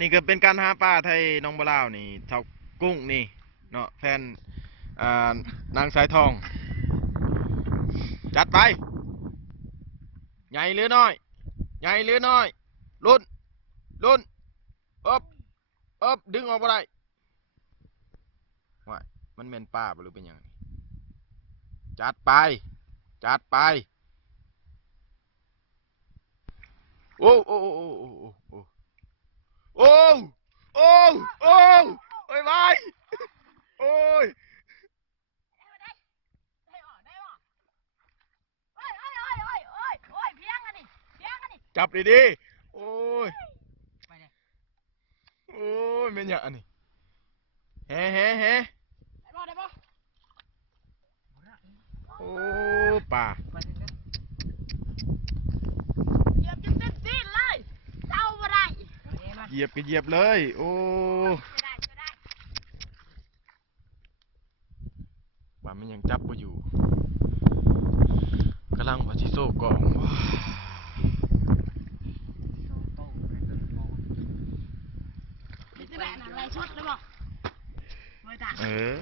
นี่ก็เป็นการหาปลาไทยน้องบัวลาวนี่เท่ากุ้งนี่เนาะแฟนนางสายทองจัดไปใหญ่หรือน้อยใหญ่หรือน้อยลุ้นลุ้นอบดึงออกมาได้ว่ามันเป็นปลาหรือเป็นยังไงจัดไปจัดไปโอ้โอ้โอ้โอ้โอ้โอ้โอ้โอ้โอ้ยไปโอ้ยจับดีๆโอ้ยโอ้ยเป็นยังไงเฮ้โอ้ป่าเหยียบจนเต็มที่เลยเจ้าบ่ได้เหยียบก็เหยียบเลยโอ้ป่ามันยังจับบ่อยู่กำลังว่าสิโซ่กล่องว้าจะแบบอะไรชดหรือเปล่าไม่ได้เออ